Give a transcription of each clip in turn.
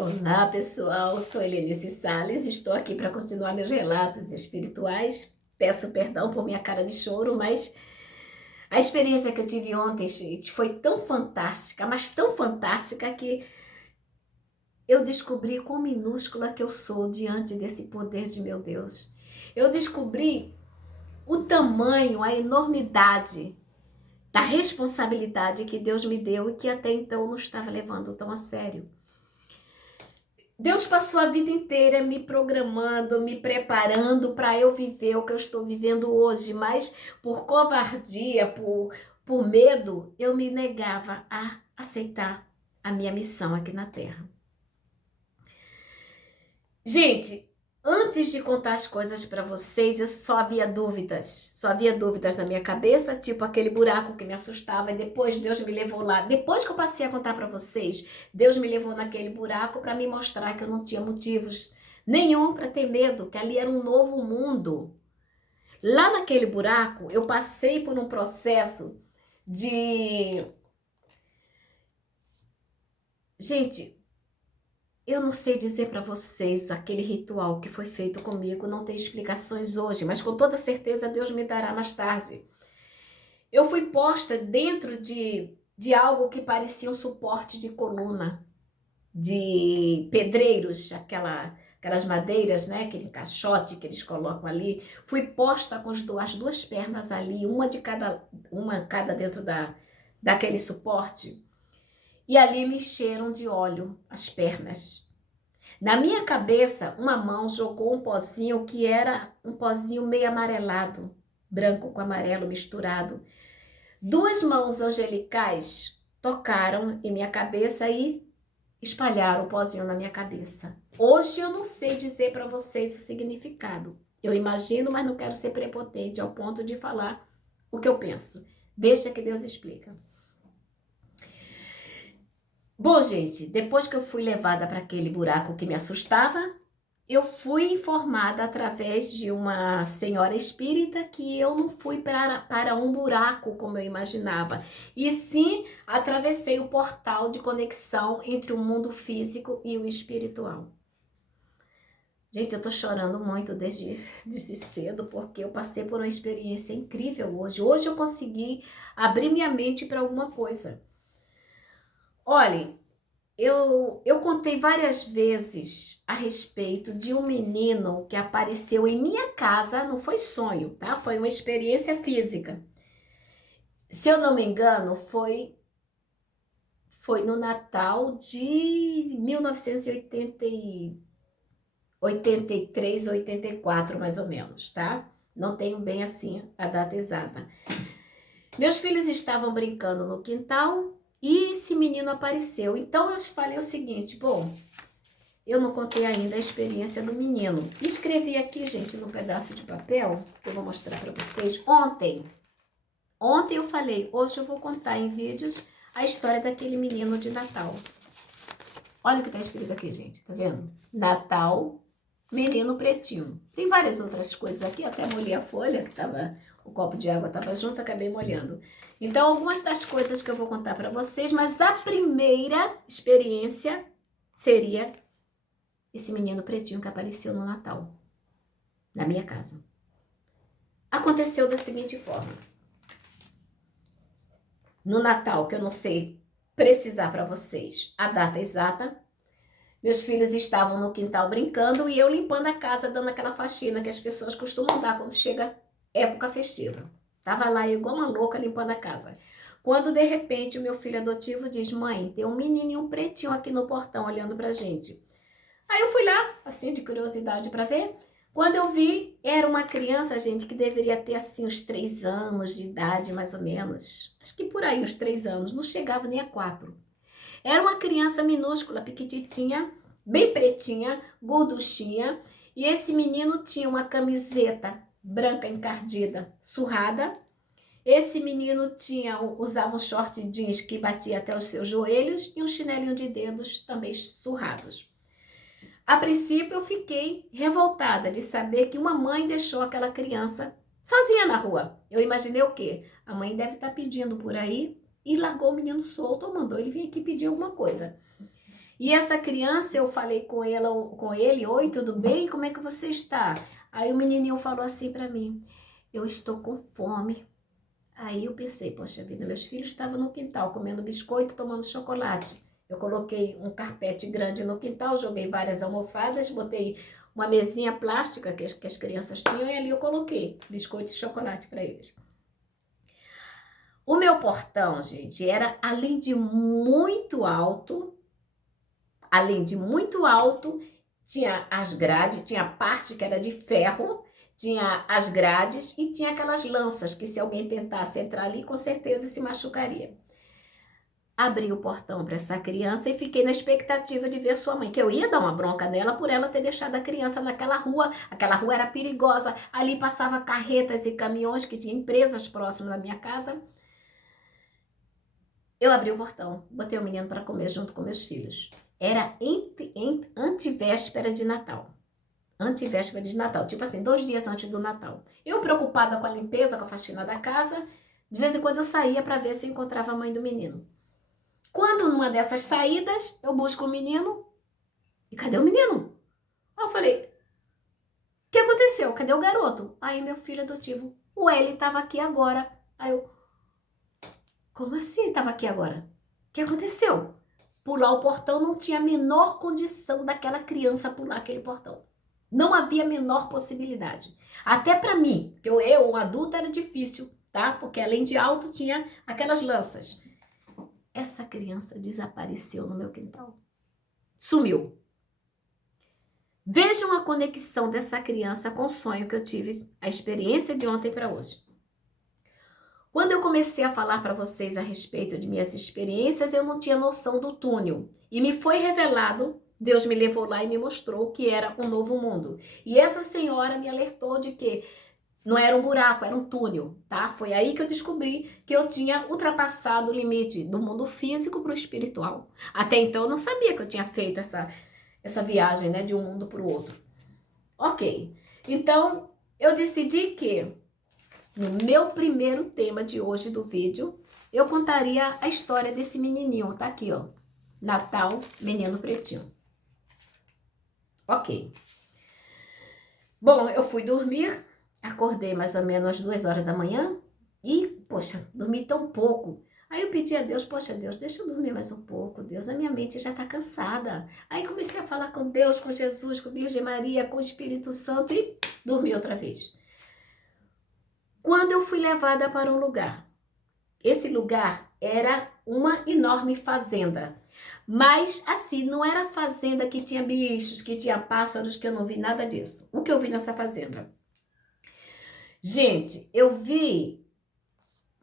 Olá, pessoal. Sou Helenice Sales. Estou aqui para continuar meus relatos espirituais. Peço perdão por minha cara de choro, mas a experiência que eu tive ontem, gente, foi tão fantástica, mas tão fantástica que eu descobri quão minúscula que eu sou diante desse poder de meu Deus. Eu descobri o tamanho, a enormidade da responsabilidade que Deus me deu e que até então eu não estava levando tão a sério. Deus passou a vida inteira me programando, me preparando para eu viver o que eu estou vivendo hoje, mas por covardia, por medo, eu me negava a aceitar a minha missão aqui na Terra. Gente, antes de contar as coisas para vocês, eu só havia dúvidas na minha cabeça, tipo aquele buraco que me assustava, e depois Deus me levou lá. Depois que eu passei a contar para vocês, Deus me levou naquele buraco para me mostrar que eu não tinha motivos nenhum para ter medo, que ali era um novo mundo. Lá naquele buraco, eu passei por um processo de... Gente, eu não sei dizer para vocês aquele ritual que foi feito comigo, não tem explicações hoje, mas com toda certeza Deus me dará mais tarde. Eu fui posta dentro de algo que parecia um suporte de coluna, de pedreiros, aquelas madeiras, né, aquele caixote que eles colocam ali. Fui posta com as duas pernas ali, uma cada dentro daquele suporte. E ali me encheram de óleo as pernas. Na minha cabeça, uma mão jogou um pozinho que era um pozinho meio amarelado, branco com amarelo misturado. Duas mãos angelicais tocaram em minha cabeça e espalharam o pozinho na minha cabeça. Hoje eu não sei dizer para vocês o significado. Eu imagino, mas não quero ser prepotente ao ponto de falar o que eu penso. Deixa que Deus explica. Bom, gente, depois que eu fui levada para aquele buraco que me assustava, eu fui informada através de uma senhora espírita que eu não fui para um buraco como eu imaginava, e sim atravessei o portal de conexão entre o mundo físico e o espiritual. Gente, eu tô chorando muito desde cedo, porque eu passei por uma experiência incrível hoje. Hoje eu consegui abrir minha mente para alguma coisa. Olhem, eu contei várias vezes a respeito de um menino que apareceu em minha casa, não foi sonho, tá? Foi uma experiência física. Se eu não me engano, foi no Natal de 1983, 84, mais ou menos, tá? Não tenho bem assim a data exata. Meus filhos estavam brincando no quintal e esse menino apareceu. Então eu falei o seguinte, bom, eu não contei ainda a experiência do menino. Escrevi aqui, gente, num pedaço de papel, que eu vou mostrar para vocês. Ontem eu falei, hoje eu vou contar em vídeos a história daquele menino de Natal. Olha o que está escrito aqui, gente, tá vendo? Natal, menino pretinho. Tem várias outras coisas aqui, até molhei a folha, que tava, o copo de água estava junto, acabei molhando. Então, algumas das coisas que eu vou contar para vocês, mas a primeira experiência seria esse menino pretinho que apareceu no Natal, na minha casa. Aconteceu da seguinte forma. No Natal, que eu não sei precisar para vocês a data exata, meus filhos estavam no quintal brincando e eu limpando a casa, dando aquela faxina que as pessoas costumam dar quando chega época festiva. Tava lá igual uma louca limpando a casa. Quando de repente o meu filho adotivo diz, mãe, tem um menininho pretinho aqui no portão olhando pra gente. Aí eu fui lá, assim, de curiosidade para ver. Quando eu vi, era uma criança, gente, que deveria ter, assim, uns 3 anos de idade, mais ou menos. Acho que por aí, uns 3 anos. Não chegava nem a 4. Era uma criança minúscula, piquititinha, bem pretinha, gorduchinha. E esse menino tinha uma camiseta branca encardida, surrada. Esse menino usava um short jeans que batia até os seus joelhos e um chinelinho de dedos também surrados. A princípio, eu fiquei revoltada de saber que uma mãe deixou aquela criança sozinha na rua. Eu imaginei o quê? A mãe deve estar pedindo por aí e largou o menino solto ou mandou ele vir aqui pedir alguma coisa. E essa criança, eu falei com ele, oi, tudo bem? Como é que você está? Aí o menininho falou assim para mim, eu estou com fome. Aí eu pensei, poxa vida, meus filhos estavam no quintal comendo biscoito, tomando chocolate. Eu coloquei um carpete grande no quintal, joguei várias almofadas, botei uma mesinha plástica que as crianças tinham e ali eu coloquei biscoito e chocolate para eles. O meu portão, gente, era além de muito alto, tinha as grades, tinha a parte que era de ferro, tinha as grades e tinha aquelas lanças que se alguém tentasse entrar ali, com certeza se machucaria. Abri o portão para essa criança e fiquei na expectativa de ver sua mãe, que eu ia dar uma bronca nela por ela ter deixado a criança naquela rua. Aquela rua era perigosa, ali passava carretas e caminhões que tinha empresas próximas da minha casa. Eu abri o portão, botei o menino para comer junto com meus filhos. Era antivéspera de Natal. Antivéspera de Natal, tipo assim, 2 dias antes do Natal. Eu preocupada com a limpeza, com a faxina da casa, de vez em quando eu saía para ver se encontrava a mãe do menino. Quando numa dessas saídas, eu busco o menino, e cadê o menino? Aí eu falei, o que aconteceu? Cadê o garoto? Aí meu filho adotivo, ele estava aqui agora. Aí eu, como assim estava aqui agora? O que aconteceu? Pular o portão não tinha a menor condição daquela criança pular aquele portão. Não havia a menor possibilidade. Até para mim, que um adulto, era difícil, tá? Porque além de alto tinha aquelas lanças. Essa criança desapareceu no meu quintal. Sumiu. Vejam a conexão dessa criança com o sonho que eu tive, a experiência de ontem para hoje. Quando eu comecei a falar para vocês a respeito de minhas experiências, eu não tinha noção do túnel. E me foi revelado, Deus me levou lá e me mostrou que era um novo mundo. E essa senhora me alertou de que não era um buraco, era um túnel, tá? Foi aí que eu descobri que eu tinha ultrapassado o limite do mundo físico para o espiritual. Até então eu não sabia que eu tinha feito essa viagem, né, de um mundo para o outro. Ok, então eu decidi que no meu primeiro tema de hoje do vídeo, eu contaria a história desse menininho, tá aqui, ó. Natal, Menino Pretinho. Ok. Bom, eu fui dormir, acordei mais ou menos às 2 horas da manhã e, poxa, dormi tão pouco. Aí eu pedi a Deus, poxa, Deus, deixa eu dormir mais um pouco, Deus, a minha mente já tá cansada. Aí comecei a falar com Deus, com Jesus, com Virgem Maria, com o Espírito Santo e dormi outra vez. Quando eu fui levada para um lugar, esse lugar era uma enorme fazenda, mas assim, não era fazenda que tinha bichos, que tinha pássaros, que eu não vi nada disso. O que eu vi nessa fazenda? Gente, eu vi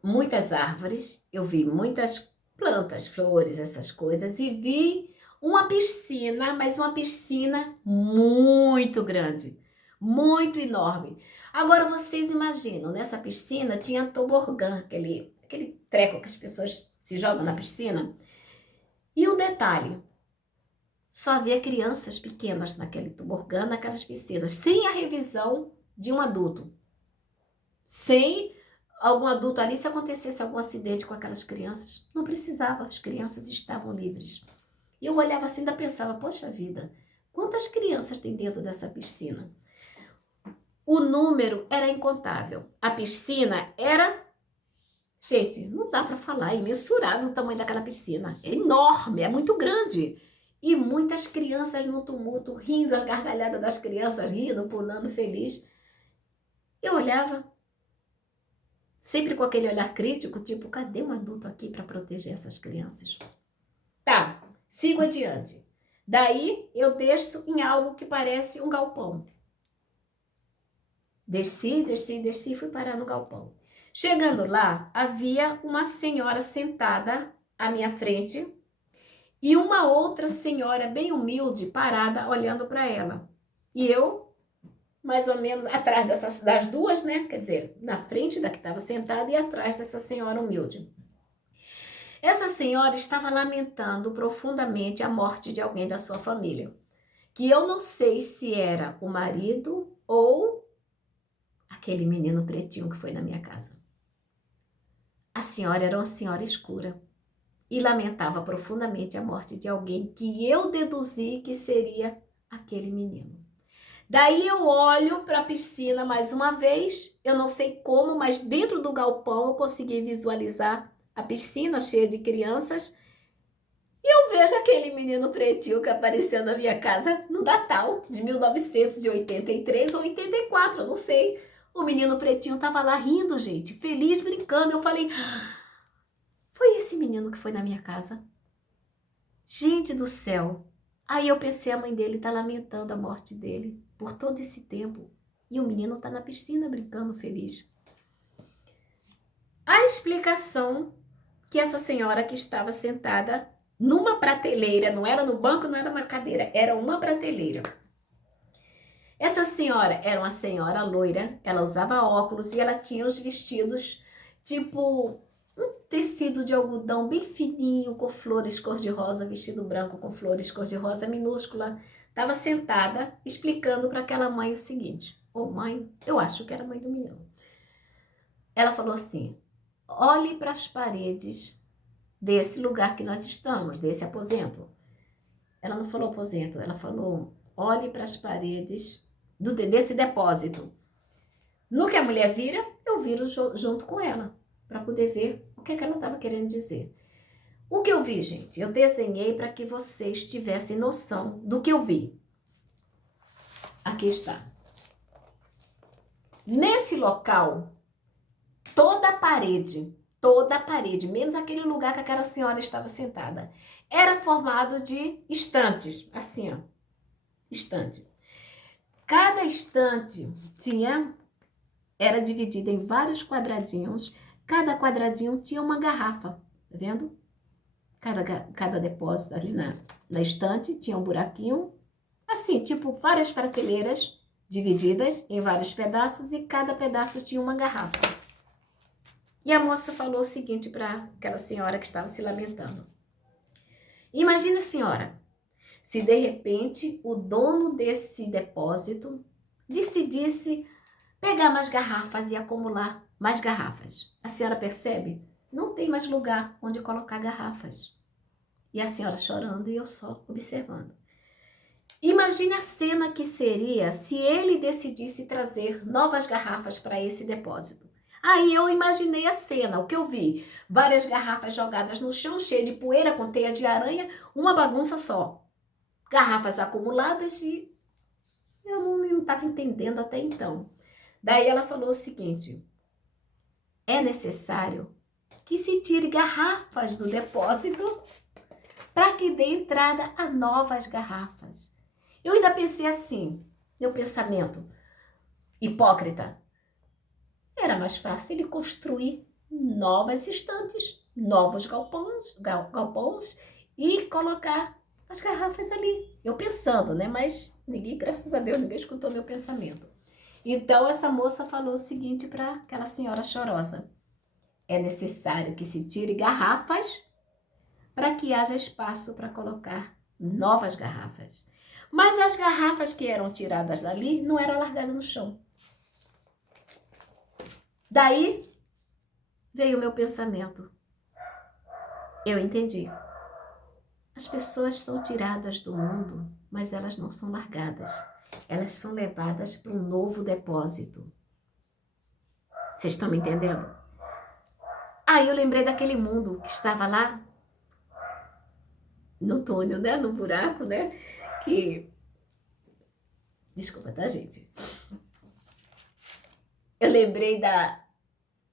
muitas árvores, eu vi muitas plantas, flores, essas coisas, e vi uma piscina, mas uma piscina muito grande, muito enorme. Agora vocês imaginam, nessa piscina tinha tobogã, aquele treco que as pessoas se jogam na piscina. E um detalhe, só havia crianças pequenas naquele tobogã, naquelas piscinas, sem a revisão de um adulto. Sem algum adulto ali, se acontecesse algum acidente com aquelas crianças, não precisava, as crianças estavam livres. E eu olhava assim e ainda pensava, poxa vida, quantas crianças tem dentro dessa piscina? O número era incontável. A piscina era, gente, não dá para falar, é imensurável o tamanho daquela piscina. É enorme, é muito grande. E muitas crianças no tumulto, rindo, a gargalhada das crianças, rindo, pulando, feliz. Eu olhava, sempre com aquele olhar crítico, tipo, cadê um adulto aqui para proteger essas crianças? Tá, sigo adiante. Daí eu desço em algo que parece um galpão. Desci, fui parar no galpão. Chegando lá, havia uma senhora sentada à minha frente e uma outra senhora bem humilde parada olhando para ela. E eu, mais ou menos, atrás das duas, né? Quer dizer, na frente da que estava sentada e atrás dessa senhora humilde. Essa senhora estava lamentando profundamente a morte de alguém da sua família, que eu não sei se era o marido ou aquele menino pretinho que foi na minha casa. A senhora era uma senhora escura. e lamentava profundamente a morte de alguém que eu deduzi que seria aquele menino. Daí eu olho para a piscina mais uma vez, eu não sei como, mas dentro do galpão eu consegui visualizar a piscina cheia de crianças. E eu vejo aquele menino pretinho que apareceu na minha casa no Natal de 1983 ou 84, eu não sei. O menino pretinho estava lá rindo, gente, feliz, brincando. Eu falei, foi esse menino que foi na minha casa? Gente do céu! Aí eu pensei, a mãe dele está lamentando a morte dele por todo esse tempo. E o menino está na piscina brincando feliz. A explicação que essa senhora que estava sentada numa prateleira, não era no banco, não era na cadeira, era uma prateleira. Essa senhora era uma senhora loira, ela usava óculos e ela tinha os vestidos tipo um tecido de algodão bem fininho, com flores cor-de-rosa, vestido branco com flores cor-de-rosa, minúscula. Estava sentada explicando para aquela mãe o seguinte, ou mãe, eu acho que era mãe do menino. Ela falou assim, olhe para as paredes desse lugar que nós estamos, desse aposento. Ela não falou aposento, ela falou, olhe para as paredes desse depósito. No que a mulher vira, eu viro junto com ela, para poder ver o que ela estava querendo dizer. O que eu vi, gente? Eu desenhei para que vocês tivessem noção do que eu vi. Aqui está. Nesse local, toda a parede, menos aquele lugar que aquela senhora estava sentada, era formado de estantes, assim, ó, estante. Cada estante era dividida em vários quadradinhos, cada quadradinho tinha uma garrafa, tá vendo? Cada depósito ali na estante tinha um buraquinho, assim, tipo várias prateleiras divididas em vários pedaços e cada pedaço tinha uma garrafa. E a moça falou o seguinte para aquela senhora que estava se lamentando. Imagina, senhora, se de repente o dono desse depósito decidisse pegar mais garrafas e acumular mais garrafas. A senhora percebe? Não tem mais lugar onde colocar garrafas. E a senhora chorando e eu só observando. Imagine a cena que seria se ele decidisse trazer novas garrafas para esse depósito. Aí eu imaginei a cena, o que eu vi? Várias garrafas jogadas no chão, cheio de poeira, com teia de aranha, uma bagunça só. Garrafas acumuladas e eu não estava entendendo até então. Daí ela falou o seguinte, é necessário que se tire garrafas do depósito para que dê entrada a novas garrafas. Eu ainda pensei assim, meu pensamento hipócrita, era mais fácil ele construir novas estantes, novos galpões e colocar as garrafas ali. Eu pensando, né? Mas ninguém, graças a Deus, ninguém escutou meu pensamento. Então essa moça falou o seguinte para aquela senhora chorosa. É necessário que se tire garrafas para que haja espaço para colocar novas garrafas. Mas as garrafas que eram tiradas dali não eram largadas no chão. Daí veio o meu pensamento. Eu entendi. As pessoas são tiradas do mundo, mas elas não são largadas. Elas são levadas para um novo depósito. Vocês estão me entendendo? Aí eu lembrei daquele mundo que estava lá no túnel, né? No buraco, né? Que... Desculpa, tá, gente? Eu lembrei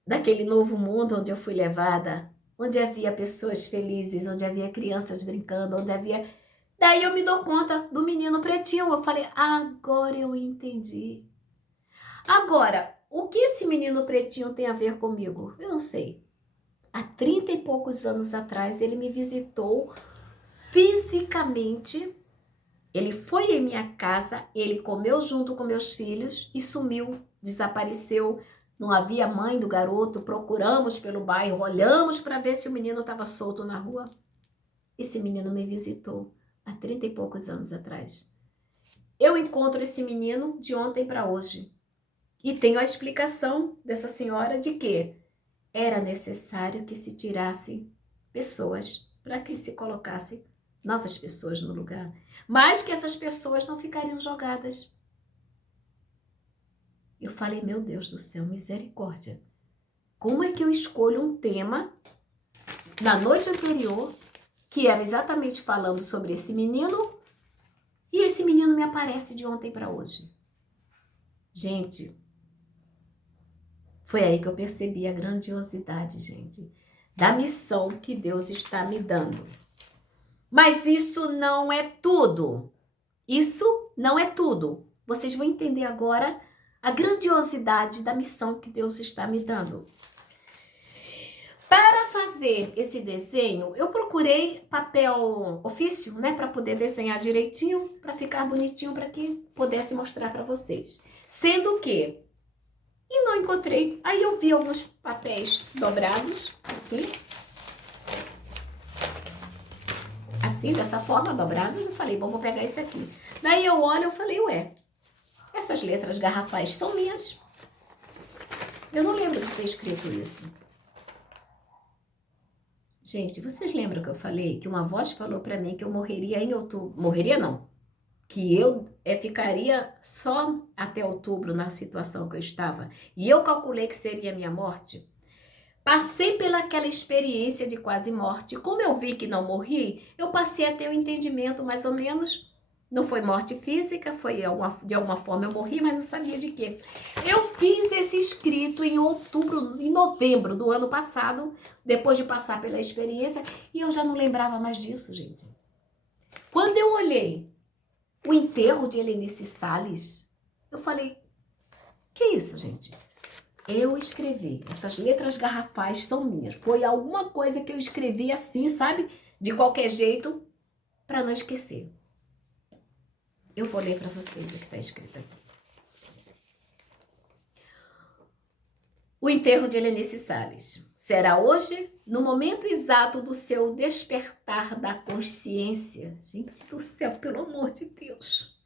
daquele novo mundo onde eu fui levada, onde havia pessoas felizes, onde havia crianças brincando, onde havia... Daí eu me dou conta do menino pretinho. Eu falei, agora eu entendi. Agora, o que esse menino pretinho tem a ver comigo? Eu não sei. Há 30 e poucos anos atrás, ele me visitou fisicamente. Ele foi em minha casa, ele comeu junto com meus filhos e sumiu, desapareceu. Não havia mãe do garoto, procuramos pelo bairro, olhamos para ver se o menino estava solto na rua. Esse menino me visitou há 30 e poucos anos atrás. Eu encontro esse menino de ontem para hoje. E tenho a explicação dessa senhora de que era necessário que se tirassem pessoas para que se colocasse novas pessoas no lugar, mas que essas pessoas não ficariam jogadas. Eu falei, meu Deus do céu, misericórdia. Como é que eu escolho um tema na noite anterior, que era exatamente falando sobre esse menino, e esse menino me aparece de ontem para hoje? Gente, foi aí que eu percebi a grandiosidade, gente, da missão que Deus está me dando. Mas isso não é tudo. Isso não é tudo. Vocês vão entender agora a grandiosidade da missão que Deus está me dando. Para fazer esse desenho, eu procurei papel ofício, né, para poder desenhar direitinho, para ficar bonitinho, para que pudesse mostrar para vocês. Sendo que, e não encontrei, aí eu vi alguns papéis dobrados, assim, dessa forma, dobrados, eu falei, bom, vou pegar esse aqui. Daí eu olho, eu falei, ué, essas letras garrafais são minhas. Eu não lembro de ter escrito isso. Gente, vocês lembram que eu falei que uma voz falou para mim que eu morreria em outubro? Morreria não. Que eu ficaria só até outubro na situação que eu estava. E eu calculei que seria a minha morte. Passei pelaquela experiência de quase morte. Como eu vi que não morri, eu passei a ter um entendimento mais ou menos. Não foi morte física, foi de alguma forma eu morri, mas não sabia de quê. Eu fiz esse escrito em outubro, em novembro do ano passado, depois de passar pela experiência, e eu já não lembrava mais disso, gente. Quando eu olhei o enterro de Helenice Salles, eu falei, que isso, gente? Eu escrevi, essas letras garrafais são minhas. Foi alguma coisa que eu escrevi assim, sabe? De qualquer jeito, para não esquecer. Eu vou ler para vocês o que está escrito aqui. O enterro de Helenice Salles será hoje, no momento exato do seu despertar da consciência. Gente do céu, pelo amor de Deus.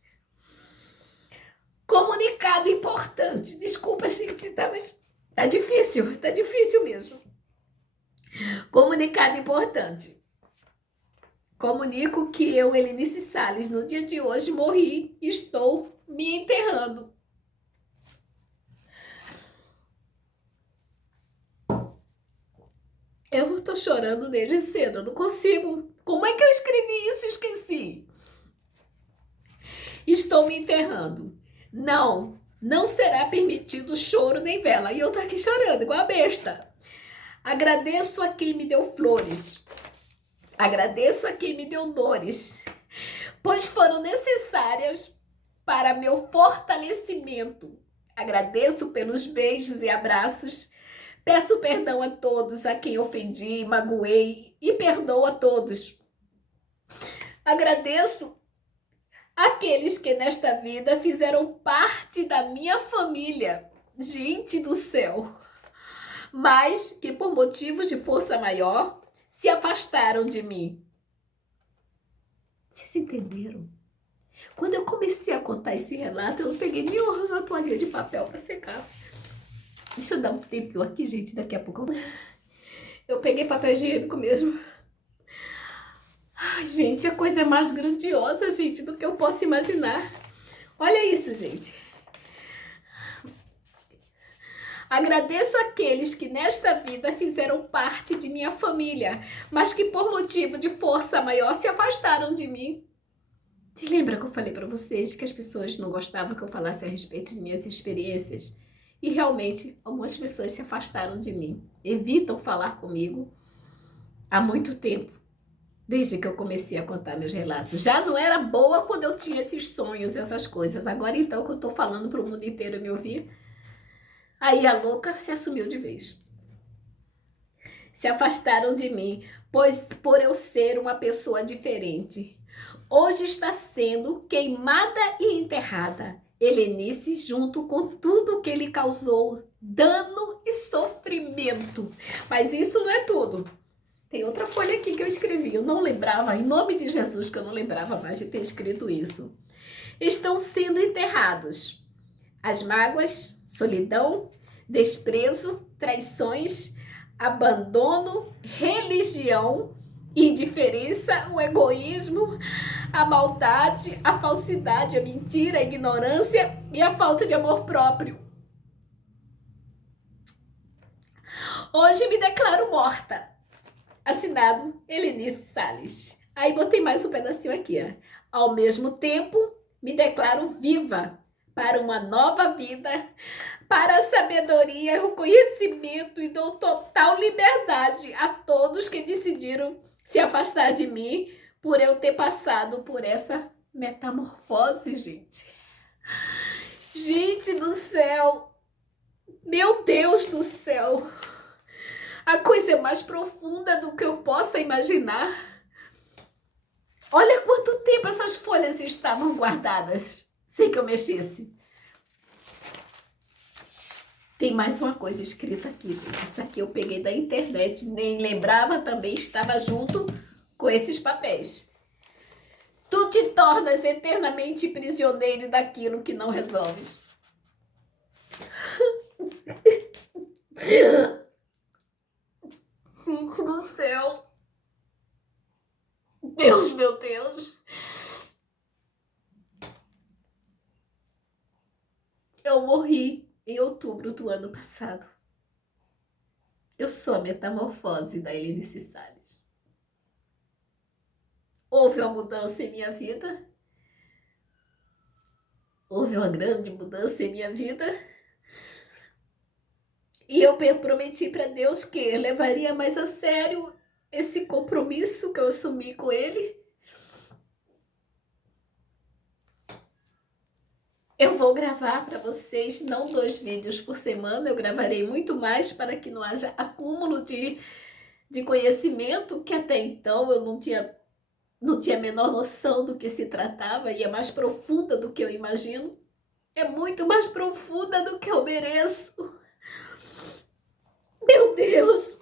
Comunicado importante. Desculpa, gente, tá, mas tá difícil mesmo. Comunicado importante. Comunico que eu, Helenice Salles, no dia de hoje morri e estou me enterrando. Eu tô chorando desde cedo, eu não consigo. Como é que eu escrevi isso e esqueci? Estou me enterrando. Não será permitido choro nem vela. E eu tô aqui chorando, igual a besta. Agradeço a quem me deu flores. Agradeço a quem me deu dores, pois foram necessárias para meu fortalecimento. Agradeço pelos beijos e abraços. Peço perdão a todos a quem ofendi, magoei e perdoo a todos. Agradeço aqueles que nesta vida fizeram parte da minha família. Gente do céu! Mas que por motivos de força maior se afastaram de mim. Vocês entenderam? Quando eu comecei a contar esse relato, eu não peguei nem uma toalha de papel para secar. Deixa eu dar um tempinho aqui, gente, daqui a pouco eu peguei papel higiênico mesmo. Ai, gente, a coisa é mais grandiosa, gente, do que eu posso imaginar. Olha isso, gente. Agradeço aqueles que nesta vida fizeram parte de minha família, mas que por motivo de força maior se afastaram de mim. Você lembra que eu falei para vocês que as pessoas não gostavam que eu falasse a respeito de minhas experiências? E realmente, algumas pessoas se afastaram de mim, evitam falar comigo há muito tempo, desde que eu comecei a contar meus relatos. Já não era boa quando eu tinha esses sonhos, essas coisas. Agora então que eu tô falando para o mundo inteiro me ouvir, aí a louca se assumiu de vez. Se afastaram de mim, pois por eu ser uma pessoa diferente. Hoje está sendo queimada e enterrada Helenice junto com tudo que lhe causou dano e sofrimento. Mas isso não é tudo. Tem outra folha aqui que eu escrevi. Eu não lembrava, em nome de Jesus, que eu não lembrava mais de ter escrito isso. Estão sendo enterrados as mágoas, solidão, desprezo, traições, abandono, religião, indiferença, o egoísmo, a maldade, a falsidade, a mentira, a ignorância e a falta de amor próprio. Hoje me declaro morta. Assinado Helenice Salles. Aí botei mais um pedacinho aqui, ó. Ao mesmo tempo, me declaro viva para uma nova vida, para a sabedoria, o conhecimento, e dou total liberdade a todos que decidiram se afastar de mim por eu ter passado por essa metamorfose, gente. Gente do céu! Meu Deus do céu! A coisa é mais profunda do que eu possa imaginar. Olha quanto tempo essas folhas estavam guardadas sem que eu mexesse. Tem mais uma coisa escrita aqui, gente. Isso aqui eu peguei da internet, nem lembrava, também estava junto com esses papéis. Tu te tornas eternamente prisioneiro daquilo que não resolves. Gente do céu. Deus, meu Deus. Eu morri em outubro do ano passado. Eu sou a metamorfose da Helenice Salles. Houve uma mudança em minha vida. Houve uma grande mudança em minha vida. E eu prometi para Deus que levaria mais a sério esse compromisso que eu assumi com Ele. Eu vou gravar para vocês, não 2 vídeos por semana, eu gravarei muito mais para que não haja acúmulo de conhecimento, que até então eu não tinha a menor noção do que se tratava, e é mais profunda do que eu imagino. É muito mais profunda do que eu mereço. Meu Deus!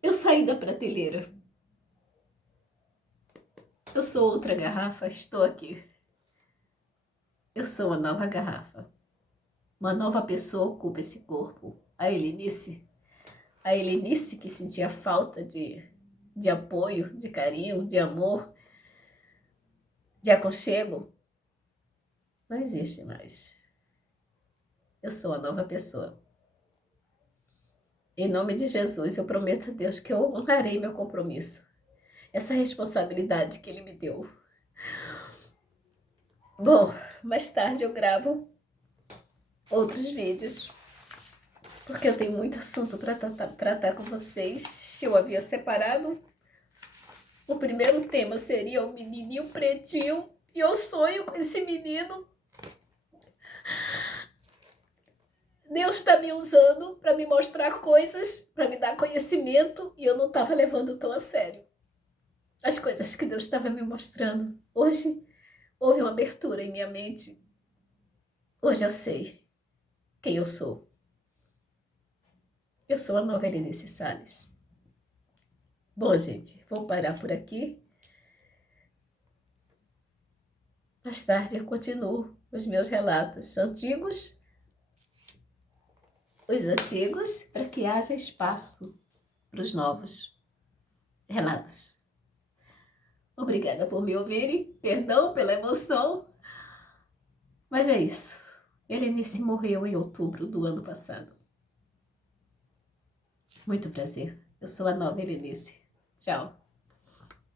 Eu saí da prateleira. Eu sou outra garrafa, estou aqui. Eu sou uma nova garrafa. Uma nova pessoa ocupa esse corpo. A Helenice que sentia falta de apoio, de carinho, de amor, de aconchego, não existe mais. Eu sou a nova pessoa. Em nome de Jesus, eu prometo a Deus que eu honrarei meu compromisso. Essa responsabilidade que Ele me deu. Bom, mais tarde eu gravo outros vídeos, porque eu tenho muito assunto para tratar com vocês. Eu havia separado. O primeiro tema seria o menininho pretinho, e eu sonho com esse menino. Deus está me usando para me mostrar coisas, para me dar conhecimento, e eu não estava levando tão a sério as coisas que Deus estava me mostrando. Hoje houve uma abertura em minha mente. Hoje eu sei quem eu sou. Eu sou a nova Helenice Salles. Bom, gente, vou parar por aqui. Mais tarde eu continuo os meus relatos antigos, para que haja espaço para os novos relatos. Obrigada por me ouvirem, perdão pela emoção, mas é isso. Helenice morreu em outubro do ano passado. Muito prazer, eu sou a nova Helenice. Tchau.